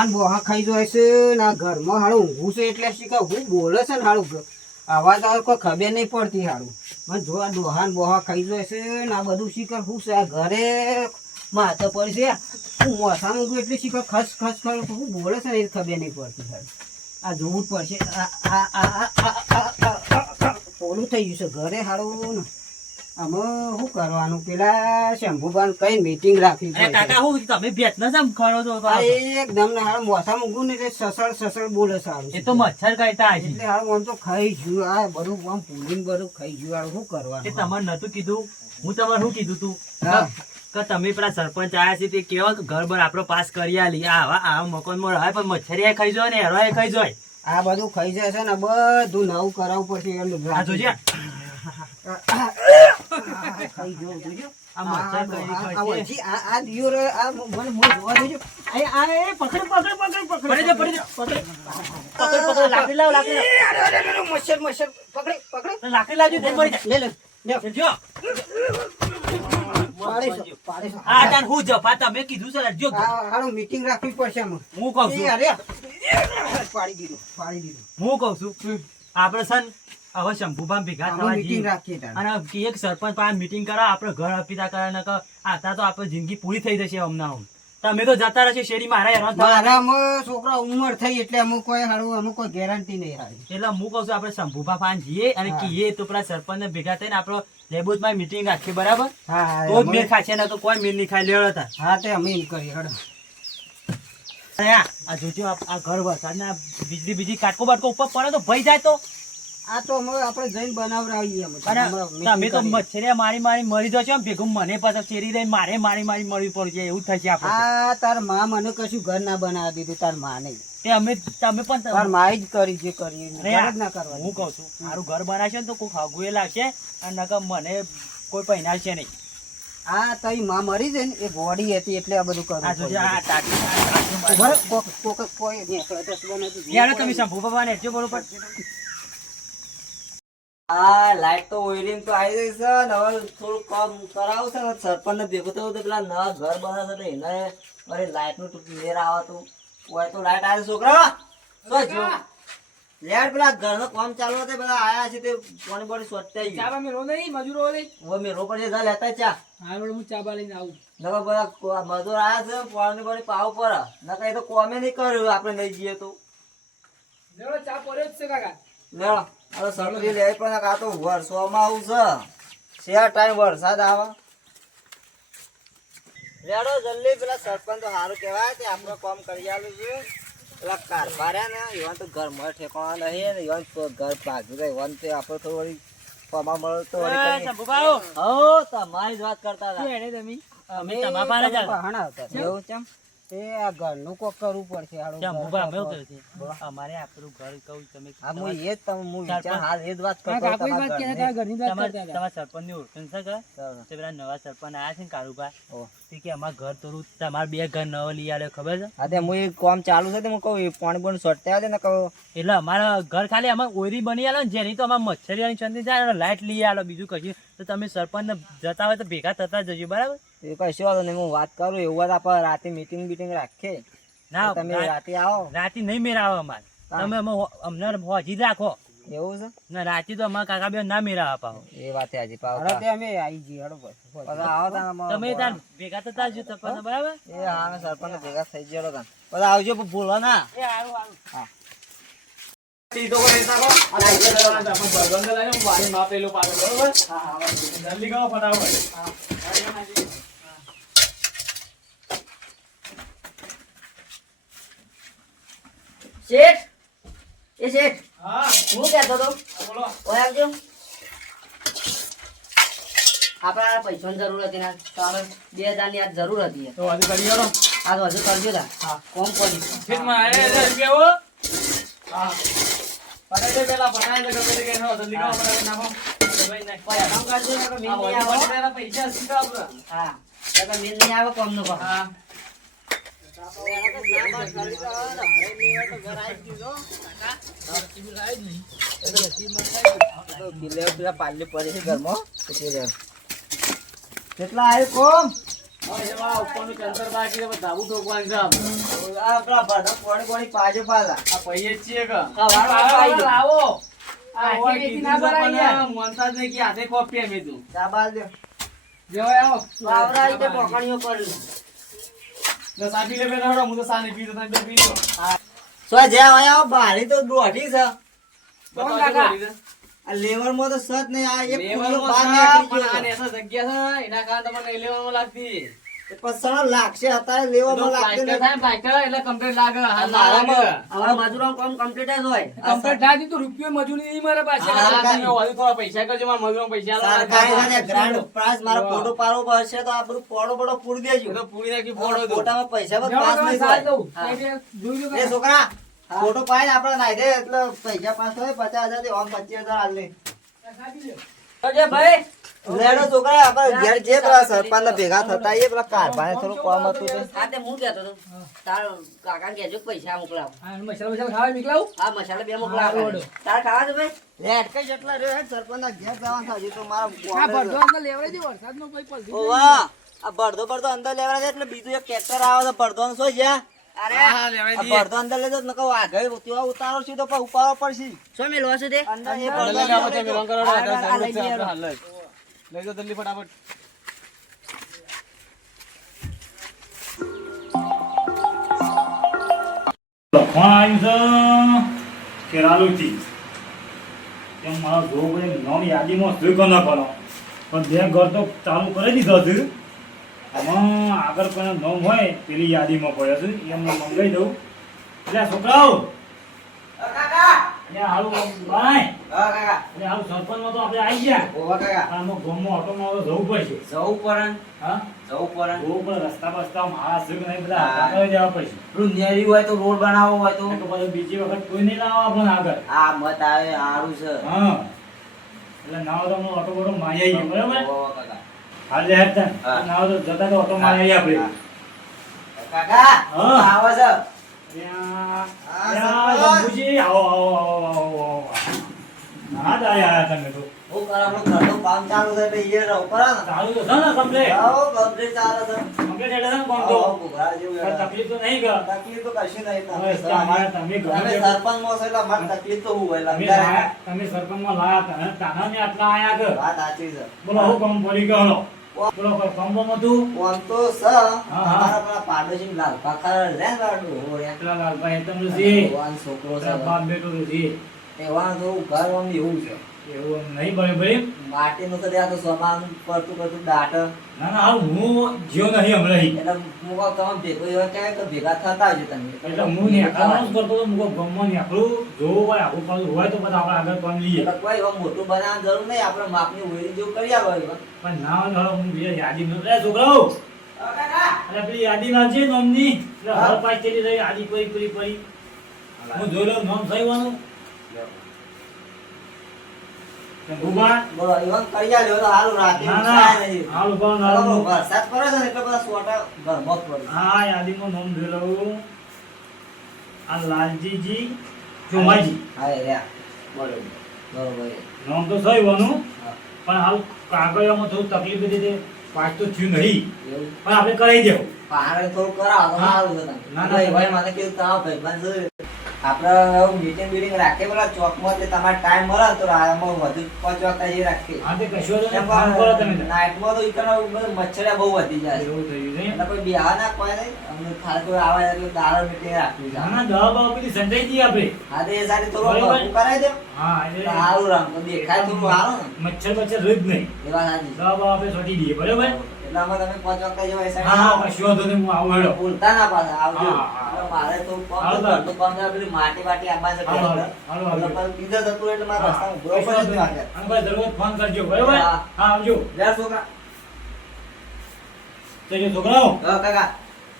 ડોહાન બોહા ખાઈ જાય છે ને આ ઘરમાં હાડું ઊંઘું છે એટલે શીખા હું બોલે છે ને હાડું અવાજ આવે કોઈ ખબર નહીં પડતી હાડું મને જો આ ડોહાન બોહા ખાઈ જાય છે ને આ બધું શીખર હું છે આ ઘરે માથે પડી છે હું મોસા ઊંઘું એટલે શીખર ખસ ખસ ખસ હું બોલે છે ને એ ખબર નહીં પડતી હાડું આ જોવું જ પડશે ઓલું થઈ ગયું છે ઘરે હાડું ને આમાં શું કરવાનું પેલા શંભુબાન કઈ મીટિંગ રાખવી અરે કાકા હું તમે ભેટ ના જમ ખરો છો તો એકદમ ને હાલ મોસા મૂકું ને એટલે સસળ સસળ બોલે સારું એ તો મચ્છર કરતા હશે એટલે હાલ આમ તો ખાઈ ગયું આ બધું આમ પૂરીને બધું ખાઈ ગયું હાલ શું કરવાનું એ તમારે નતું કીધું હું તમારે શું કીધું તું હા. કે તમે પેલા સરપંચ આયા છે તે કેવા ઘર બર આપડો પાસ કરી આલી આવા મકાનમાં રહે પણ મચ્છરિયા ખાઈ જાય ને હેરોય ખાઈ જાય આ બધું ખાઈ જાય છે ને બધું નવું કરાવવું પડશે એનું આ જોજે ખાઈ ગયો જોજો આ મચ્છર કઈ ખાય છે આ દિયો રે આ મને જોવા દેજો આ પકડ પડી જા પકડ લાકડી લાવ મચ્છર મચ્છર પકડે લાકડી લાવજો તે મરી જા લે જો પાડે આ તાન હું જપા તમે કીધું છે જો હાલો મીટિંગ રાખવી પડશે આમાં હું કહું છું અરે પાડી દીધું હું કહું છું આપણે સન હવે શંભુભાઈ ભેગા થવા મીટિંગ જઈએ રાખીએ તારે. અને એક સરપંચ પાસે મીટિંગ કરાવ આપણે ઘર અપીતા કરે ને આતા તો આપણે જિંદગી પૂરી થઈ જશે હમણાં તમે તો જતા રહેશો શેરી મારા હેરાન થવા મારામાં છોકરા ઉંમર થઈ એટલે અમુક કોઈ હારું અમુક કોઈ ગેરંટી નહીં હારી એટલે હું કહું છું આપણે શંભુભા પાસે જઈએ અને કહીએ તો પેલા સરપંચ ભેગા થઈને આપણો લેબોજમાં મીટિંગ રાખીએ બરાબર હા તો જ મેળ ખાશે ને તો કોઈ મેળ નહીં ખાઈ લેવડો હતા હા તે અમે એમ કરીએ હડો આ જોજો આ ઘર વરસાદના વીજળી બીજી કાટકો બાટકો ઉપર પડે તો ભઈ જાય તો આ તો અમે આપણે જઈને બનાવડાવીએ અમે. અને હમણાં તમે તો meeting કરીએ. મચ્છરિયા મારી મારી મરી જશો ભેગું મને પાછા શેરી દઈ મારી મરવી પડશે એવું થશે આપણે આ તાર માં મને કશું ઘર ના બનાવી દીધું તાર માં નહીં તે અમે તમે પણ તાર માં જ કરી જે કરી અરે ઘર જ ના કરવાનું હું કહું છું મારું ઘર બનાવશે ને તો કોઈ ખાગું એ લાગશે અને નકર મને કોઈ પહેનાવશે નહીં આ તારી માં મરી જાય ને એ ગોડી હતી એટલે આ બધું કરવું આ જોજે પડ્યું. આ ટાટી ઉભા રહો, કોઈ નીકળે તો બનાવતું યાર તમે શંભુ બાબા ને એટલું બરોબર આ લાઈટ તો ઓઈલિંગ તો આવી ગઈ છે ને હવે થોડું કામ કરાવું છે ને સરપંચ ને ભેગું થયું તો પેલા નવા ઘર બનાવશે તો એને મારે લાઈટ નું મેર આવતું હોય તો લાઈટ આવે છોકરા શું જો લેટ પેલા ઘર નું કામ ચાલુ હતું બધા આયા છે તે પાણી બોડી સોટતા ચા મેરો નહીં મજૂરો નહીં હવે મેરો પર જા લેતા ચા હા હું ચા બા લઈને આવું નકર બધા મજૂર આયા છે પાણી બોડી પાવ પર નકર એ તો કોમે નહીં કર્યું આપણે નહીં જઈએ તો લેડો ચા પડ્યો જ છે કાકા લેવા હવે સકરી લે પણ આ તો વરસોમાં આવું છે શેર ટાઈમ વરસાદ આવે લેડો જલ્દી પેલા સરપંચ તો સારું કહેવાય કે આપણે કામ કરી આલું છે પેલા કારભાર્યા ને એવા તો ઘર મળે ઠેકવા નહીં ને એવા તો ઘર ભાગી જાય એવા તો આપણે તો વળી કમા મળે તો હો તમારી જ વાત કરતા હતા અમે તમારા પાસે જ હતા. બહાના હતા. એવું ચમ એ આ ઘરનું કોક કરવું પડશે હારું ચમ ઘર ભૂપા અમે કોક. એવું કહ્યું છે અમારે આપણું ઘર કહું તમે હા હું એ જ તમે હું વિચાર હાલ એ જ વાત કરતો કાકા કોઈ તમારા વાત કે ઘરની. ઘરની વાત કરતા હતા તમારા સરપંચ ની ઓળખાણ છે કે ચાલો. તે પેલા નવા સરપંચ આયા છે ને કારુભા ઓહ. તે કે અમાર ઘર તોડું તમારે બે ઘર નવો લઈ આવ્યો ખબર છે હા તે હું એ કામ ચાલુ છે તે હું કહું એ પાણી બોણી સોટતા ને કહું એટલે અમારા ઘર ખાલી અમારે ઓયરી બની આલો ને જેની તો અમારે મચ્છરિયાની ચંદી જાય લાઈટ લઈ આલો બીજું કશું તો તમે સરપંચ ને જતા હોય તો ભેગા થતા જજો બરાબર એ કશું વાંધો નહીં હું વાત કરું એવું વાત આપણે રાતે મીટિંગ બીટિંગ રાખીએ ના તમે રાતે આવો રાતે નહીં મેરાવો અમારે તમે અમને હોજી જ રાખો એવું છે ના રાતે તો અમારા કાકા બે ના મેરાવા પાવો એ વાત હજી પાવ અમે આવી જઈએ હડો બસ આવો તમે તાર ભેગા થતા જ સરપંચ બરાબર એ હા અમે સરપંચ ભેગા થઈ ગયો તા બધા આવજો પણ ભૂલો ના એ હારું હારું હા શેઠ એ શેઠ હા હું કહેતો હતો બોલો ઓય આવજો આપણા પૈસાની જરૂર હતી ને તો અમે 2000 ની આજ જરૂર હતી તો આજે કરી આવો આ તો હજુ કરજો તા હા. કોમ પડી ફિટ માં આયા 1000 રૂપિયા હો હા પટાઈ દે પેલા પટાઈ દે ગમે તે કે નો જલ્દી કામ પટાઈ નાખો ભાઈ ના કોઈ કામ કરજો ને તો મેલ નહીં આ આવો પેલા પૈસા સીધા આપો હા તો મેલ નહીં આવે કોમ નો કોમ હા પેલા પાલી પડી છે ઘરમાં કેટલા આવ્યું કોમ હવે એમાં ઉપરનું ચંતર બાકી છે, પણ ધાબુ ઠોકવાનું છે આપણે. આ આપણા બધા કોણી પાછે પાછા આ પૈયે જ છીએ કે? વાળો આવી ગયો. લાવો. આ આ હાથે વેચી ના ભરાય યાર. મોનતા જ નહીં કે હાથે કોપી અમે તું. ચા બાલ દે જેવાય આવો. વાવડા રીતે પોકણીઓ કરી. દસ આપી લે પેલા હળો, હું તો સા નહીં પીતો, તમે બે પીજો. સો જ્યાં હોય આવો બારી તો દોઢી છે બતાવો કાકા. કેવું છે? આ લેવરમાં તો સત નહીં આ એક લેવલમાં ફૂલો બહાર સા, નીકળી પણ આ ગયો નેસા જગ્યા છે, એના કારણે તમને નહીં લેવામાં લાગતી. છે. પછી સણો લાગશે અત્યારે તો લેવામાં લાગશે પ્લાસ્ટર થાય ને પ્લાસ્ટર એટલે complete લાગે. હાલ ના મારામાં લાગે. હવે મજૂરોનું કામ complete જ હોય. Complete ના થયું તો રૂપિયો મજૂરી નહીં મળે પાછી. હા, આ સરકારી. તમે વધુ થોડા પૈસા કરજો, મારા મજૂરોને પૈસા આલવાના સરકારી છે. છે ને ગ્રાન્ડ પ્રાઇસ મારો વાહ. ફોટો પાડવો પડશે તો આ બધું પોડો પોડો પૂરી દેજો એ તો પૂરી નાખી ફોડો તો. ફોટામાં પૈસા પણ જાઓ પાસ તમે નહીં સાથ થાય દઉં. હા. એટલે જોઈ લો એ કે- છોકરા ફોટો પાડીને આપણે નાઈ દે એટલે પૈસા પાસ હોય 50,000 થી આમ 25,000 હાલ લે અજય ભાઈ લેડો છોકરા આપણે ઘેર જે પેલા સરપંચ ભેગા થતા એ પેલા કારભાને થોડું કામ હતું તે હા તે હું કહેતો હતો તાર કાકા કહેજો પૈસા મોકલાવો. આ મસાલા બસાલા ખાવા નીકળાવું? હા મસાલા બે મોકલાવો. હા, રોડો. તાર ખાવા છે ભાઈ? લેટ કઈ જેટલા રહ્યો હે સરપંચના ઘેર જવાનું છે હજી તો મારા આ ભરતો અંદર લેવડાવી દે, વરસાદનો કોઈ પલટી ઓ વાહ આ બળદો અંદર લેવા છે એટલે બીજું એક ટ્રેક્ટર આવે તો બળદો શું છે અરે હા, આ લેવડાવી દઈએ. બળદો અંદર લેજો નકો આગળ ત્યાં ઉતારો સીધો પણ ઉપાડવો પડશે શું મેળવો છે તે? અંદર એ હાલ, બળદો લઈ જાઓ, તમે રંગ કરો, હા, આ આ લઈ જરૂર છે જઈએ. આપણે, હાલ જ. લઈ જાઓ જલ્દી ફટાફટ. લખવાનું આવ્યું છે કેરાલુથી એમ મારા જોવું પડે નોમ યાદીમાં સ્વીકાર ન કરો પણ બે ઘર તો ચાલુ કરી દીધો છે આમાં આગળ કોઈ નોમ હોય પેલી યાદીમાં પડે છે એમને મંગાવી દઉં એટલે આ છોકરાઓ એટલે હારું ભાઈ એટલે હારું સરપંચમાં તો આપણે આવી ગયા આમાં ગામમાં ઓટોમાં હવે જવું પડશે જવું પડે હા જવું પડે જવું પડે રસ્તા બસ્તા મારા છે કે નહીં બધા હાથા કરી જવા પડશે પેલું નેરી હોય તો રોડ બનાવવો હોય તો તો પછી બીજી વખત કોઈ નહીં લાવો આપણને આગળ આ મત આવે સારું છે હા એટલે નાવ તો હમણાં ઓટો બોટો મારી આવીએ બરાબર કાકા હાલ લે હેડ તને. હા. નાવ તો જતા તો ઓટો મારી આવીએ આપણે કાકા હા. આવે છે ત્યાં હા, ત્યાં સરપંચ. ગંગુજી, આવો આવો આવો આવો આવો ના જ આયા તમે તો હું કર આપણું ઘરનું કામ ચાલુ છે એટલે ઈ રહું પડે ને ચાલુ તો છે ને કમ્પ્લેટ આવો કમ્પ્લીટ ચાલે છે કમ્પ્લેટ એટલે છે ને કામ તો આવો ઘોઘરા જેવું પણ હેડે. તકલીફ તો નહીં કર તકલીફ તો કશી નહીં હવે તમે તમારે તમે ગમે તમે તે- સરપંચમાં છો એટલે અમારે તકલીફ તો હું હોય તમે લંગારે. લાયા- તમે સરપંચમાં લાયા હતા અને તાના ને આટલા આયા કે વાત સાચી છે બોલો હું કામ પડી ગયો બોલો કોઈ કામ બામ હતું આમ તો સ હા. અમારા પેલા પાડોશી લાલ પાખા રે ને લાડુ હોળ્યા. પેલા લાલભાઈ તમે ઋષિ ભગવાન છોકરો છે પેલા બાપ બેટો ઋષિ એવા તો ઘર આમ એવું છે એવું નહીં બને ભાઈ માટીનું તો ત્યાં તો સામાન પડતું પડતું દાટ ના ના હાલ હું જ્યો નહીં હમણાં એટલે હું કહું તમે ભેગો એવા ક્યાંય તો ભેગા થતા આવજો તમે એટલે હું નેકળવાનું જ કરતો હતો મુકો ગમમાં નેકળું જોવું હોય આખું પાછું હોય તો પછી આપણે આગળ કામ લઈએ એટલે કોઈ એવા મોટું બનાવવાની જરૂર નહીં આપણે માપની ઓયરી જેવું કરી આવો એવા. પણ ના હોય તો હવે હું બીજા યાદી ન લે છોકરાઓ એટલે પેલી યાદી નાખજે નોમની એટલે હા. હર પાસ થયેલી રહી યાદી પડી હું જોઈ લઉં નોમ થઈવાનું ભૂબા બોલો એવા કરી આલ્યો તો સારું રાતે ના ઊંઘાય ના નહીં. હાલ ઉભા હવે ના વરસાદ પડે છે ને એટલે બધા સોટા ઘરમાં જ પડે. હા યાદીમાં નોમ જોઈ લઉં આ લાલજીજી ચોમાજી હા એ રહ્યા. બરોબર બરોબર નોમ તો થઈવાનું હા. પણ હાલ કાગળિયામાં થોડું તકલીફ હતી તે પાસ તો થયું નહીં એવું પણ આપણે કરાવી દેવું પહાડે થોડું કરાવો તો હા. સારું છે તમે. ના, ના, ભાઈ ભાઈ મને કીધું તમારા ભાઈબંધ છે. આપણે મીટિંગ બીટિંગ રાખીએ પેલા ચોકમાં તે તમારે ટાઈમ મળે તો આમાં વધુ 5 વાગતા જે રાખીએ હા તે કશો તો કેમ ફોન કરો તમે કે નાઇટમાં તો ઈ કણ બધું મચ્છરા બહુ વધી જાય છે. એવું થયું છે એટલે કોઈ બેહવા ના કોઈ નહીં અમને ખાલી કોઈ આવે એટલે દારૂ મીટિંગ રાખવી છે. ના ના દવા બવા પેલી સંજાઈ દઈએ આપણે હા તો એ સાથે થોડું બરોબર. ભરપૂર કરાવી દો હા તો એટલે સારું રામ તો દેખાય થોડું સારું ને મચ્છર બચ્છર રોજ નહીં એ વાત સાચી. દવા બવા આપણે છોટી દઈએ બરોબર એટલે આમાં તમે 5 વાગતા જેવા એ હા હા સાઈડ કશો વાંધો નહીં હું આવું હેડો ભૂલતા ના પાછા આવજો. હા, હા. એટલે મારે થોડું કામ હાલો, છે, હાલો. ઘરનું કામ છે, પેલી માટી બાટી આંબા છે હાલો, એટલે હાલો, હાલો. પછી કીધું તો તું એટલે મારા હા, રસ્તામાં ઉભો કશો પડે જ વાંધો વાગે. નહીં. અને ભાઈ દરરોજ ફોન કરજો બરોબર હા. હા આવજો લે છોકરા. તો જે છોકરાઓ હા કાકા.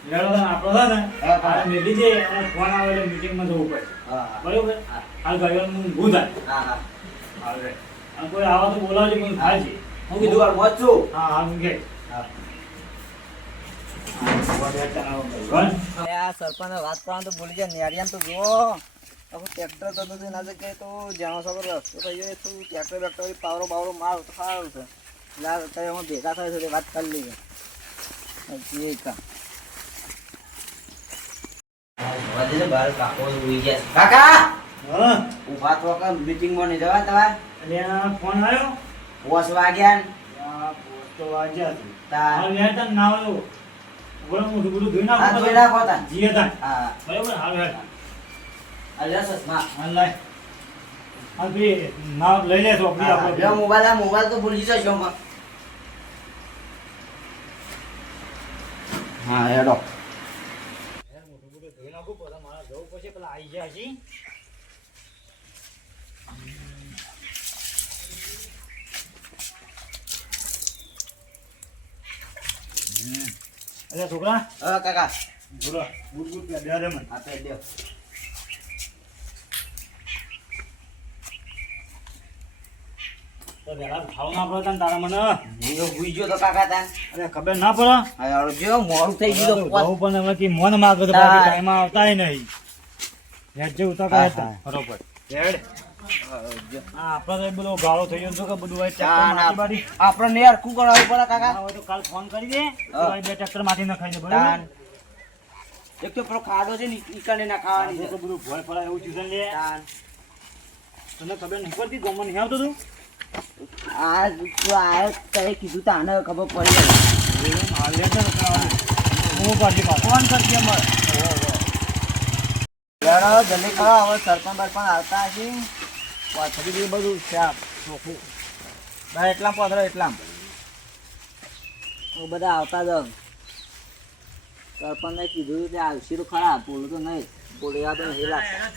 લેડો તને આપણો છે ને હા, હા. આ મેલી છે અને ફોન આવે એટલે મીટિંગમાં જવું પડે હા બરોબર હા. હાલ ભાઈઓનું હું ઊભું થાય હા હા. હાલ રે. અને કોઈ આવા તો બોલાવજો કોઈ થાય છે હું કીધું વાર મોજ છું. હા હાલ હું કે હા. બરાબર. આ સરપંચ વાત કરવાનું તો ભૂલી જાય નેરિયાને તો જુઓ ટ્રેક્ટર તો નથી ના કે તો જાણો છો કે રસ્તો થઈ જાય તો ટ્રેક્ટર બેક્ટર પાવરો બાવરો મારો તો સારું છે એટલે આ અત્યારે એમાં ભેગા થાય છે તે વાત કરી લઈએ એ કા વધે ને બાર કાકો ઉઈ ગયા કાકા હા ઉભા તો કે મીટિંગ માં નહીં જવા તમારે અલ્યા ફોન આવ્યો 5 વાગ્યા ને આ પોસ્ટ તો વાજ્યા છે તાર હાલ યાર તને ના આવ્યો બોલ હું બધું ધોઈ આ નાખું જોઈ નાખો તા જીએ તા હા બરાબર હાલ હેડ અલ્યા સસમા હાલ લાય હાલ ભી ના લઈ લે તો આપણી આપણે લો મોબાઈલ તો ભૂલી જશો માં હા હેડો મોટું મોટું ધોઈ નાખું પછી મારા જવું પછી પેલા આવી ગયા છે અરે છોકરા હા કાકા બોલો બુટ બુટ દે દે મને આપે દો તો વેલા ખાવ ના પડે તને તારા મને હું તો ભૂઈ ગયો તો કાકા તા અરે ખબર ના પડે હા જો મોડું થઈ ગયું તો બહુ પણ હવે કે મન માગે તો બાકી ટાઈમ આવતાય નહીં હેડ જે ઉતા કરે તો બરોબર હેડ હા આપણે તો બધો ગાળો થઈ ગયો કે બધું હોય ટ્રેક્ટર માટી બાટી આપણે યાર કુ કરાવવું પડે કાકા ના હોય તો કાલ ફોન કરી દે હા. તો બે ટ્રેક્ટર માટી નખાઈ દે તાન. બરોબર એક તો પેલો ખાડો છે ને ઈકાને ના ખાવાની તો છે બધું ભોય પડાય એવું ચીઝન લે તાન. તને ખબર નહીં પડતી ગમો નહીં આવતો તું આ તું આયો તે કીધું તાને ખબર પડી ગઈ. હાલ લે તો હું પાછી પાછો ફોન કરજે મર લેડો જલ્દી કરો હવે સરપંચ બરપંચ આવતા હશે પાછળ બી બધું છે આ ચોખ્ખું બસ એટલા પધરો એટલા બધા આવતા જ સરપંચને કીધું કે આવશે તો ખરા બોલું તો નહીં બોલ્યા તો નહીં લાગતા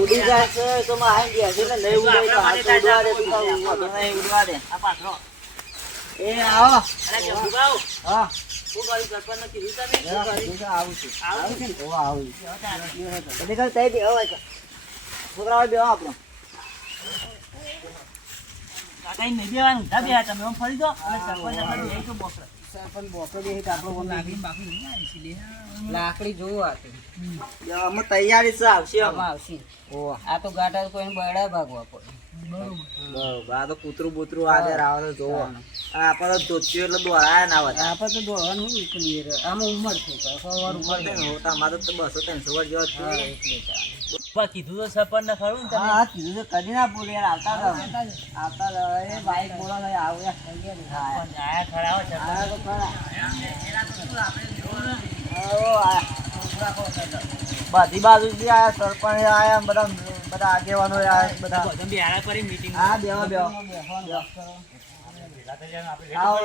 ઉડી જાય છે તો માં ગયા છે ને નહીં ઉડાય તો હાથ ઉડવા દે તું તારું ઉડવા તો નહીં ઉડવા દે આ પાછો એ આવો અરે કેવું બાઉ હા હું ગયું સરપંચ ને કીધું તમે આવું છે આવું છે ને ઓવા આવું એટલે કાલ તઈ બે હવે છોકરાઓ બે આપણો કાકા નહીં બેવાનું ઊંધા બેહા તમે આમ ફરી દો અને સરપંચ આપણે બેહી તો બોકડે સરપંચ બોકો દે કાપડો કોણ લાકડી બાકી નહીં આવી છે લે લાકડી જોવો આ તો અમે તૈયારી છે આવશે આમાં આવશે ઓવા આ તો ગાટા કોઈને બળા ભાગવા પડે બરોબર આ તો કૂતરું બૂતરું આદર આવે તો જોવો આ આપણે તો ધોત્યો એટલે દોરાયા ના આવે આપણે તો દોડવાનું હોય ક્લિયર આમાં ઉંમર છે સવાર ઉંમર છે ને તમારે તો 200-300 વર્ષ જેવો થયો કીધું તો સરપંચ ને ખરું ને હા કીધું તો કદી ના બોલે યાર આવતા રહો એ બાઈક બોલા લઈ આવ્યા આયા ખરા હો સરપંચ આ તો ખરા આવો આ બધી બાજુથી આયા સરપંચ આયા બધા આગેવાનો આયા બધા બધા બેહાડા કરી મીટિંગ હા બેહો બેહો આવો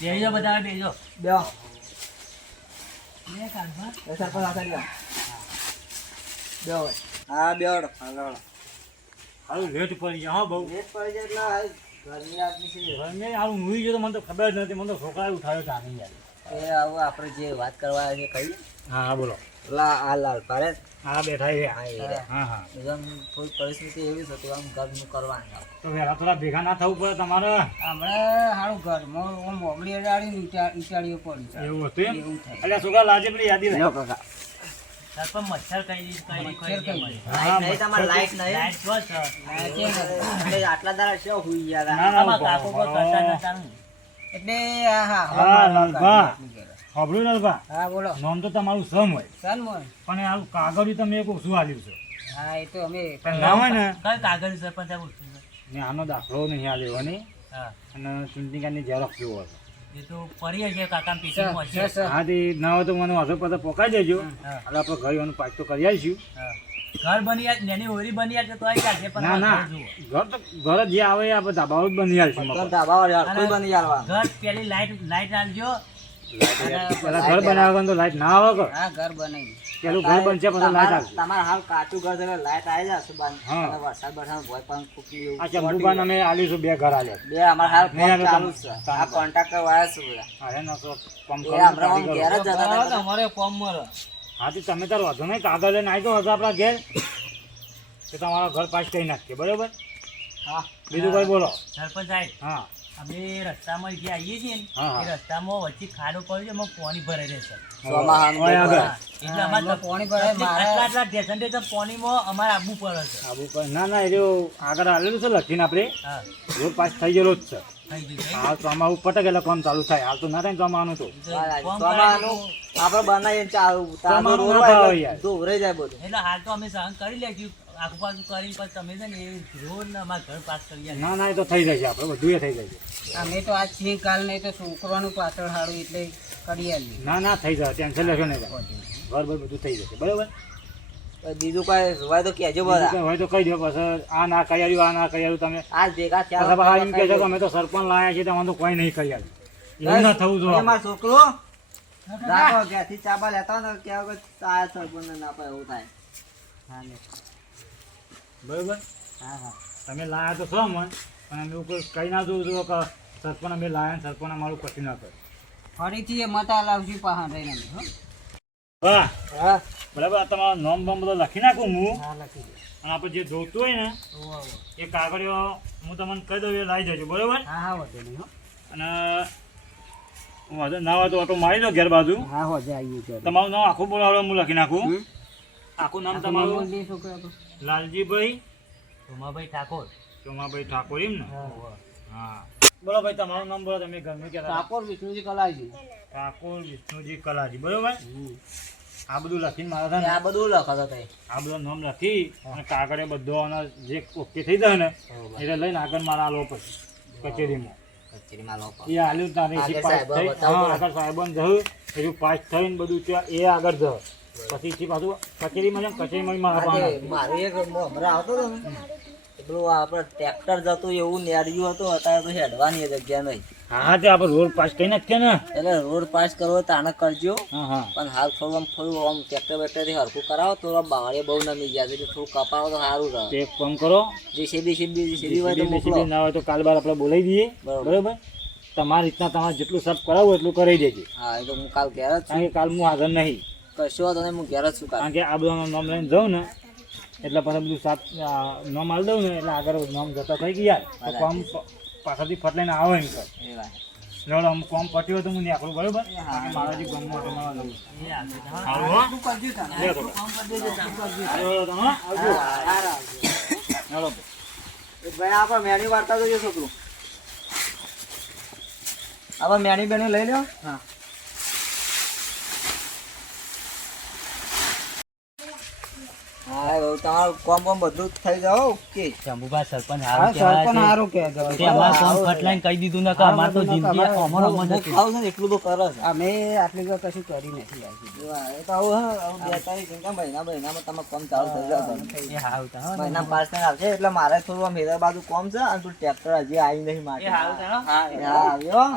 બેહજો બધા બેહજો બેહો બે કાઢવા એ સરપંચ આતા બેહો બેહો હા બેહો હાલો હારું લેટ પડી ગયા હો બહુ લેટ પડી જાય એટલે ઘરની આદમી છે મેં હારું મૂવી ગયો તો મને તો ખબર જ નથી મને તો છોકરાએ ઉઠાવ્યો ચાલી યાર એ આવો આપણે જે વાત કરવા છે કહીએ હા હા બોલો આ લાલ પારે હા બેઠા છે હા એ રહ્યા. હા હા એકદમ થોડી પરિસ્થિતિ એવી છે કે આમ ઘરનું કરવાનું તો વહેલા થોડા ભેગા ના થવું પડે તમારે હમણાં સારું ઘરમાં મોગલી અડાડી ઈટાડીઓ પડી છે એવું હતું એમ એવું થાય. એટલે છોકરા લાજે પેલી યાદી લ્યો કાકા સરપંચ મચ્છર કઈ કઈ હા, નહીં તમારે લાઈટ નહીં લાઈટ જો છે એટલે આટલા દાડા શું હુઈ ગયા હતા? ના ના આમાં કાકો કોઈ કરતા નતા ને. એટલે હા હા લાલભા ખબરું લાલભા હા બોલો નામ તો તમારું સમ હોય ચાલ મોય પણ આવું કાગળિયું તમે એક ઓછું આલ્યું છે હા એ તો અમે ના હોય ને કઈ કાગળ સરપંચ આ બોલતું નથી. ને આનો દાખલો નહીં આ લેવાની હા અને ચૂંટણી કાર્ડની ઝેરોક્ષ જોવો છે એ તો પડી હશે કાકા પીસીમાં છે, હશે. છે. હા તે ના હોય તો મને વાંધો પછી પોકાઈ દેજો હા. એટલે આપણે ઘર એનું પાક તો કરી આવીશું હા. ઘર બની યાર નેની હોરી બની યાર તો આઈ ચાલશે પણ ના ના ઘર જુઓ. ઘર તો ઘર જ જે આવે એ આપણે ધાબાઓ જ બની આવીશું ઘર મફત. ધાબાવાળા યાર, કોઈ બની જાળવા ઘર પેલી લાઈટ આલજો પેલા ઘર બનાવવાનું તો લાઈટ ના આવે કે હા ઘર બનાવી પેલું ઘર બનશે પછી લાઈટ આવશે તમારે હાલ કાચું ઘર છે એટલે લાઈટ આવી જશે બાર. હા. અને વરસાદ બરસાદ ભોય પણ ફૂંકી એવું આ ચંબુબાન અમે આલીશું 2 ઘર આલ્યા બે અમારે હાલ નહીં આલો ચાલુ જ છે તમે. આ કોન્ટ્રાક્ટર વાળા છે બધા અરે ના તો કમ એ હમણાં આમ ઘેર જ જતા હતા બધા. અમારે ફોર્મ મળે હા તો તમે તાર વાંધો નહીં કાગળ લઈને આવી જાઓ આપણા ઘેર કે તમારા ઘર પાસ કરી નાખીએ બરોબર હા બીજું કોઈ બોલો સરપંચ સાહેબ હા અમે રસ્તામાં જે આવીએ છીએ ને હા, હા. એ રસ્તામાં વચ્ચે ખાડો પડ્યો છે એમાં પાણી ભરાઈ રહેશે ચોમાહાનું ઓય આગળ. હા, એટલે અમારે તો પાણી ભરાય મારે આટલા ઢેસણ પાણીમાં અમારે આવવું પડે છે આબુ પર ના ના એ જો આગળ આવેલું છે લખીને આપણે હા રોડ પાસ થઈ ગયેલો જ છે થઈ ગયું હાલ તો આમાં પટક એટલે કોમ ચાલુ થાય હાલ તો ના થાય ને તો આમાં તો ચોમાહાનું આપણે બનાવીએ ને ચાલુ ચોમાહાનું રોડ ના હોય ભાવે એટલે યાર. દોરાઈ જાય બધું. એટલે હાલ તો અમે સહન કરી લેશું આખું પાછું કરીને પછી તમે છે ને એ રોડ ને અમારા ઘર પાસ કરી આલીએ. ના ના એ તો થઈ જાય છે આપણે બધું એ થઈ જાય છે અમે તો આજ છીએ કાલ નહીં તો છોકરાનું પાછળ હારું એટલે કરી આલીએ. ના ના થઈ જાય ટેન્શન લેશો નહીં ઘર બર બધું થઈ જશે બરાબર બીજું કઈ હોય તો કહેજો બીજું બધા કંઈ હોય તો કહી દો પછી આ ના કરી આવ્યું આ ના કરી આવ્યું તમે આજ ભેગા પછી બહાર એમ કહે છે કે અમે તો સરપંચ લાયા છીએ તમારે તો કોઈ નહીં કરી આવ્યું એવું ના થવું જોઈએ મારો છોકરો રાખો ઘેરથી ચાબા લેતા હોય ને કે આ સરપંચ ના પાય એવું થાય. બરાબર હા હા તમે લાયા તો છો મન પણ અમે એવું કોઈ કહી ના જોવું જોઈએ કે સરપંચ અમે લાયા ને સરપંચ અમારું કશું ના કરે ફરીથી એ મતા લાવશું પાહા રહીને અમે, હો. વાહ હા બરાબર આ તમારો નોમ બોમ બધો લખી નાખું હું હા લખી દે. અને આપણે જે જોતું હોય ને ઓવા, ઓવા. એ કાગળિયો હું તમને કહી દઉં એ લાવી દેજો બરાબર હા હા વધે નહીં હો. અને વાંધો ના હોય તો ઓટો મારી દો ઘેર બાજુ હા વધે આવીએ ત્યારે. તમારું નામ આખું બોલાવડો હું લખી નાખું હમ? આખું નામ આખું નામ તમારું બોલ દે છોકરા તો. લાલજીભાઈ સોમાભાઈ ઠાકોર ચોમાભાઈ ઠાકોર એમ ને હા. હા બોલો ભાઈ તમારું નામ બોલો તમે ગમે ક્યાં ઠાકોર વિષ્ણુજી કલાજી. ઠાકોર વિષ્ણુજી કલાજી બરોબર હમ. આ બધું લખીને મારા છે ને આ બધું લખો તો તઈ. આ બધું નામ લખી અને કાગળે બધો અને જે ઓકે થઈ જાય ને એટલે લઈને આગળ મારા આલો પછી કચેરીમાં કચેરીમાં લોકો એ આલ્યું તારે આગળ એથી પાસ સાહેબ થઈ બતાવો. હા આગળ સાહેબોને જવું એનું પાસ થઈને બધું ત્યાં એ આગળ જવું પછી થી પાછું કચેરીમાં જાય કચેરીમાં મારા આજે પાના મારું એક હમણાં આવતો હતો ને પેલું આપણે ટ્રેક્ટર જતું એવું નેર્યું હતું અત્યારે તો હેડવાની જગ્યા નહીં હા તે આપણે રોડ પાસ કરી નાખીએ ને એટલે રોડ પાસ કરવો હોય તાને કરજો હા હા પણ હાલ થોડું આમ ટ્રેક્ટર બેક્ટરથી હરખું કરાવો તો બાવળે બહુ નમી ગયા છે એટલે થોડું કપાવો તો સારું રહે. તો એક કામ કરો જેસીબી હોય તો મોકલો. ના હોય તો કાલ બાર આપણે બોલાવી દઈએ બરોબર. બરોબર તમારી રીતના તમારે જેટલું સબ કરાવવું એટલું કરી દેજે હા એ તો હું કાલ ઘેર જ છું. કારણ કે કાલ હું હાજર નહીં કશો વાંધો નહીં, હું ઘેર જ છું કાલ. કારણ કે આ બધાનું નામ લઈને જાઉં ને એટલે પછી બધું સાત નામ આલી દઉં ને એટલે આગળ નામ જતા થઈ ગયા તો કોમ પાછળથી ફટ લઈને આવે એમ કર એ વાત. લેવડો આમ કોમ પટ્યું હોય તો હું નીકળું બરોબર કારણ કે મારા જે ગામમાં તમારા જવું એ આગળ હા. સારું હો તું કરજો તાને. લે તો હાલો તમે આવજો હાલો એ ભાઈ આપણે મેની વાર્તા જોઈએ છોકરું. આપણે મેની બેની લઈ લ્યો. હા. હા બહુ તમારું કોમ બોમ બધું જ થઈ જાવ ઓકે. શંભુભા સરપંચ હા હારું કહેવાય સરપંચ છે. હારું કહે છે. તે અમારે કોમ ફટલાઈને કહી દીધું ને કે અમારે તો જિંદગી અમારો અમર જ ખાવ છે ને એટલું તો કરે છે. અમે આટલી તો કશું કરી નથી આજી. એ તો આવું હા આવું 2 તારીખ કેમ મહિનામાં તમે કોમ ચાલુ થઈ જાવ. એ હારું તો હા. મહિના 5 થઈને આવશે એટલે મારે થોડું આમ હેરા બાજુ કોમ છે અને તું ટ્રેક્ટર હજી આવી નહીં મારે. એ હારું તો હા. હા આવ્યો.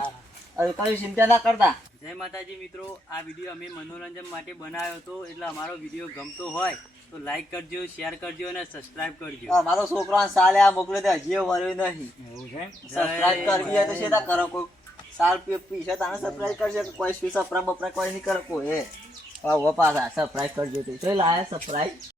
હવે કઈ ચિંતા ના કરતા. જય માતાજી મિત્રો, આ વિડીયો અમે મનોરંજન માટે બનાવ્યો હતો એટલે અમારો વિડીયો ગમતો હોય તો લાઈક કરજો, શેર કરજો અને સબસ્ક્રાઇબ કરજો. મારો છોકરો સાલે આ મોકલ્યો તો હજી વર્યો નહીં. એવું છે સબસ્ક્રાઇબ કરવી હોય તો શેતા કરો કોઈ સાલ પીશે તાને સબસ્ક્રાઇબ કરશે કે કોઈ સબસ્ક્રાઇબ બપરા કોઈ નહીં કરે કોઈ હવે પાછા સબસ્ક્રાઇબ કરજો તો લાયા સબસ્ક્રાઇબ